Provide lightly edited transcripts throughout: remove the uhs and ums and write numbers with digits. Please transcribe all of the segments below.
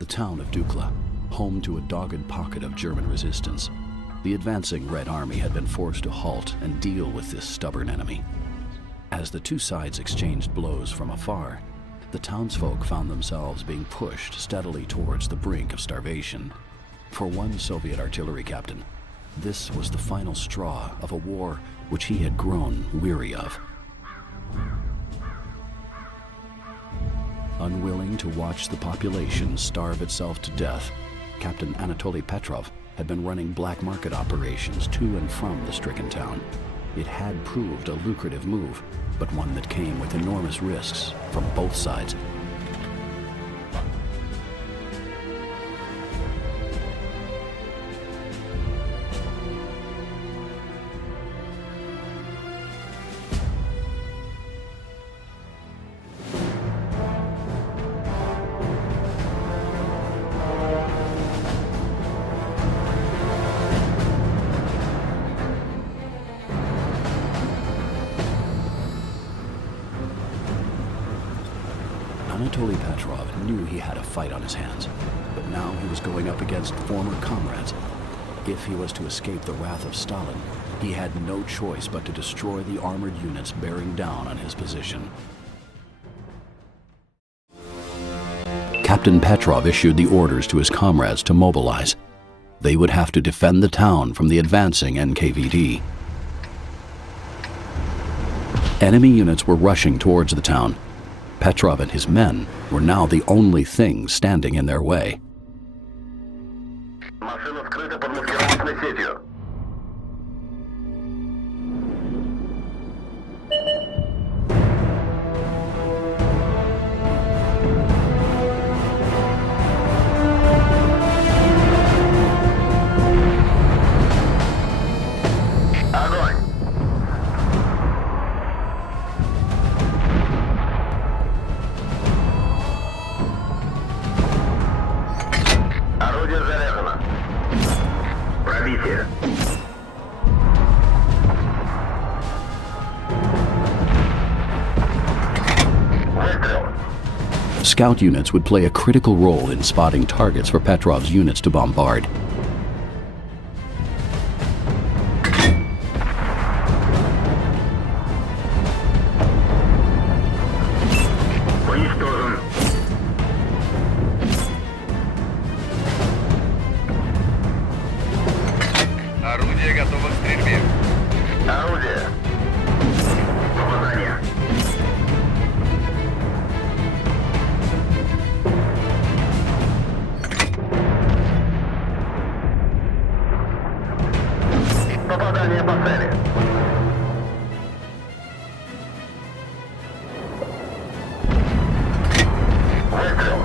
The town of Dukla, home to a dogged pocket of German resistance, the advancing Red Army had been forced to halt and deal with this stubborn enemy. As the two sides exchanged blows from afar, the townsfolk found themselves being pushed steadily towards the brink of starvation. For one Soviet artillery captain, this was the final straw of a war which he had grown weary of. Unwilling to watch the population starve itself to death, Captain Anatoly Petrov had been running black market operations to and from the stricken town. It had proved a lucrative move, but one that came with enormous risks from both sides. Anatoly Petrov knew he had a fight on his hands, but now he was going up against former comrades. If he was to escape the wrath of Stalin, he had no choice but to destroy the armored units bearing down on his position. Captain Petrov issued the orders to his comrades to mobilize. They would have to defend the town from the advancing NKVD. Enemy units were rushing towards the town. Petrov and his men were now the only things standing in their way. Scout units would play a critical role in spotting targets for Petrov's units to bombard. Орудие готово к стрельбе. Орудие. Попадание. Попадание по цели. Выстрел.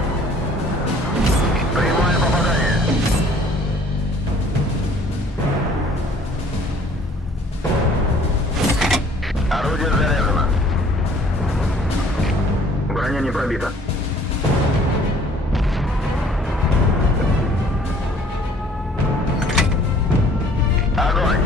Прямое попадание. Орудие заряжено. Броня не пробита. Огонь!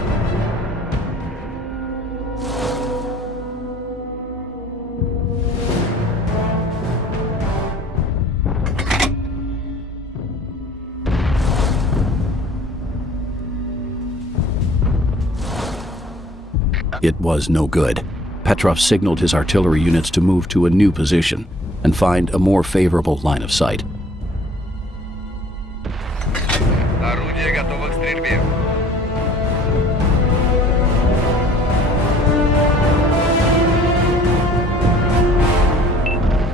It was no good. Petrov signaled his artillery units to move to a new position and find a more favorable line of sight. Орудие готово к стрельбе.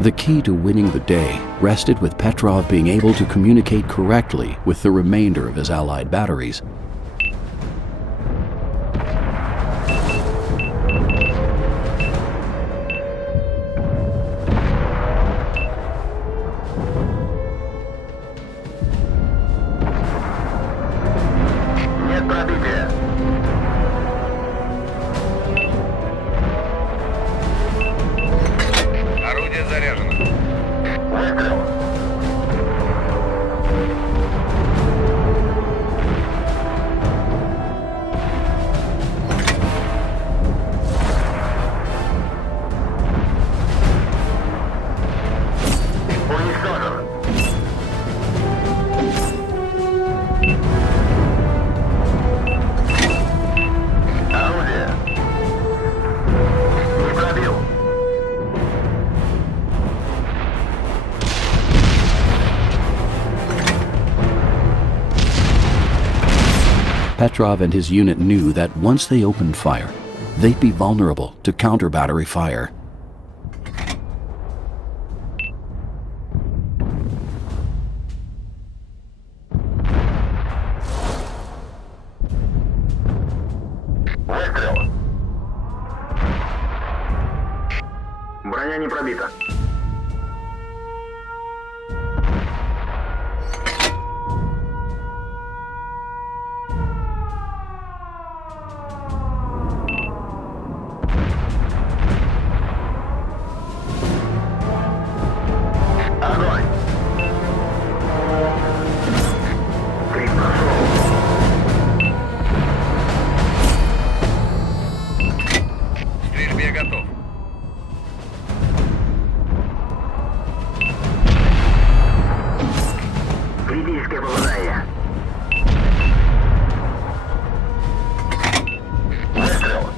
The key to winning the day rested with Petrov being able to communicate correctly with the remainder of his Allied batteries. Нет пробития. Орудие заряжено. Выстрел. Petrov and his unit knew that once they opened fire, they'd be vulnerable to counter-battery fire. Выстрел. Броня не пробита. Огонь. Крик прошел. К стрельбе готов. Критическое попадание. Выстрел.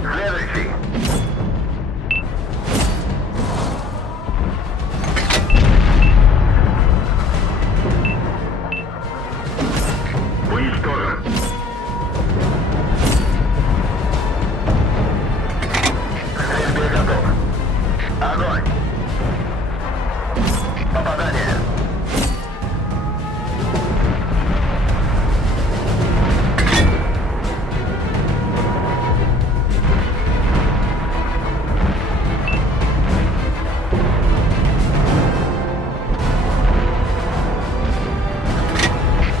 Следующий. Уничтожен. К стрельбе готов. Огонь. Попадание.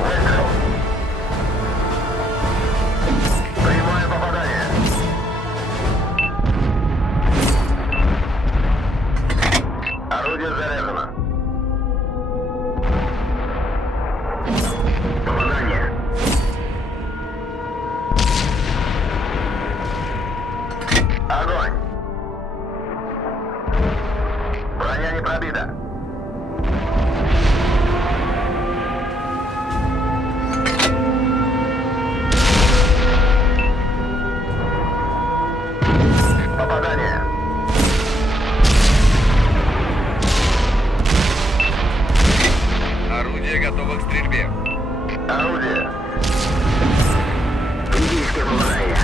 Выстрел. Прямое попадание. Орудие заряжено. Попадание. Огонь. Броня не пробита. Попадание. Орудие готово к стрельбе. Орудие. Критическое попадание.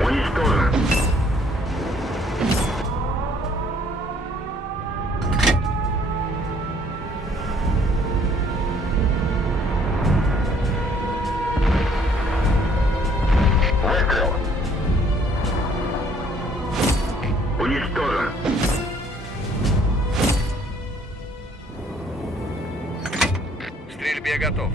Уничтожен. Выстрел. Уничтожен. К стрельбе готов.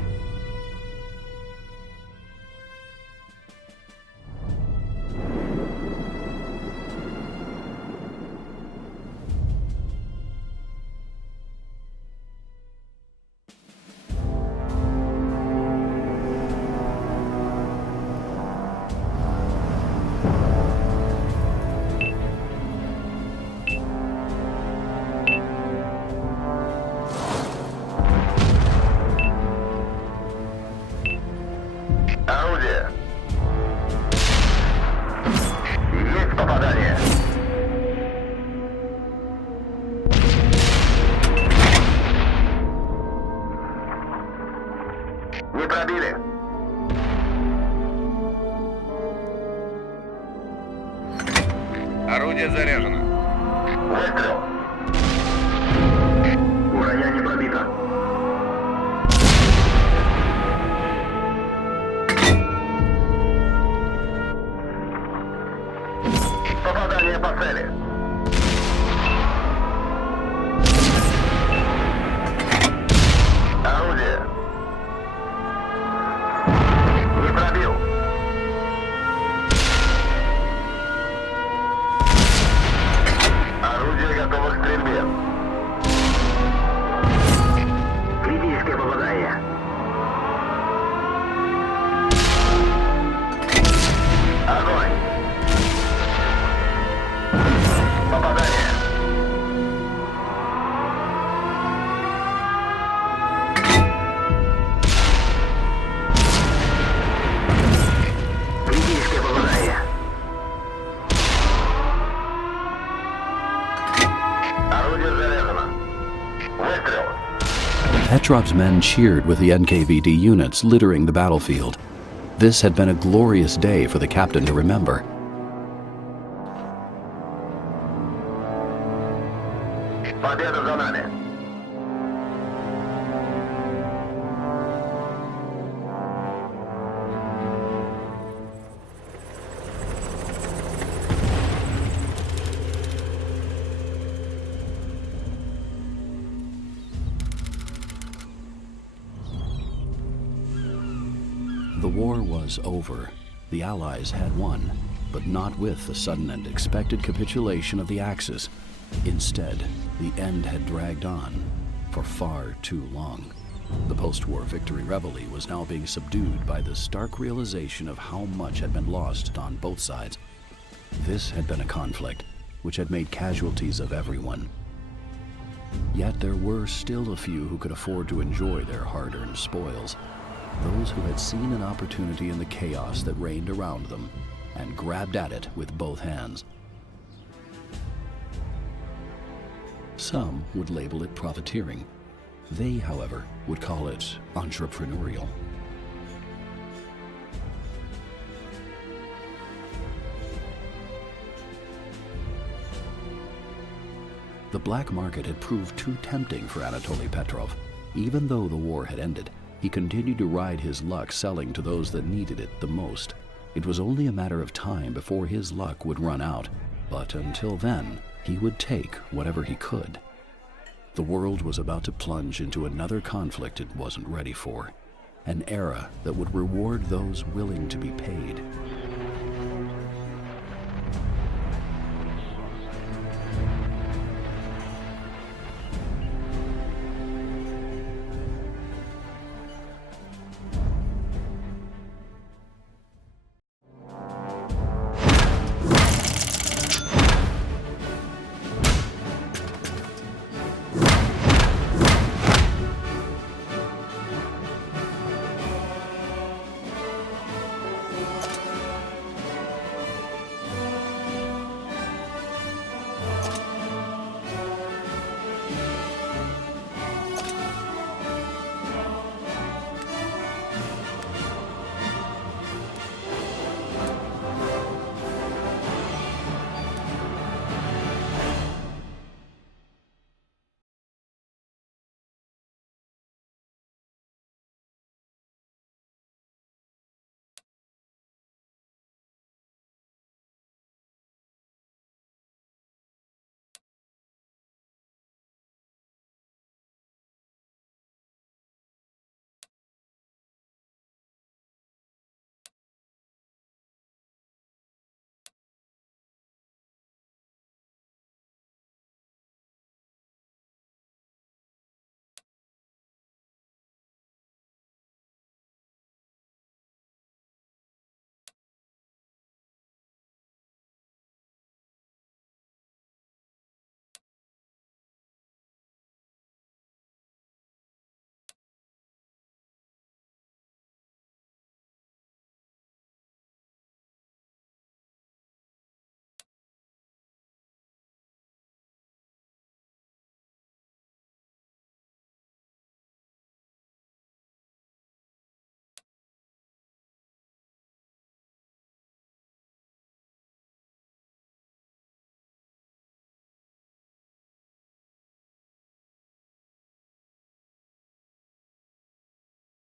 Орудие. Есть попадание. Не пробили. Орудие заряжено. Выстрел. Броня не пробита. Попадание по цели. Орудие. Не пробил. Орудие готово Petrov's men cheered with the NKVD units littering the battlefield. This had been a glorious day for the captain to remember. Победа за нами. The war was over. The Allies had won, but not with the sudden and expected capitulation of the Axis. Instead, the end had dragged on for far too long. The post-war victory reveille was now being subdued by the stark realization of how much had been lost on both sides. This had been a conflict which had made casualties of everyone. Yet there were still a few who could afford to enjoy their hard-earned spoils. Those who had seen an opportunity in the chaos that reigned around them and grabbed at it with both hands. Some would label it profiteering. They, however, would call it entrepreneurial. The black market had proved too tempting for Anatoly Petrov. Even though the war had ended, he continued to ride his luck selling to those that needed it the most. It was only a matter of time before his luck would run out, but until then, he would take whatever he could. The world was about to plunge into another conflict it wasn't ready for, an era that would reward those willing to be paid.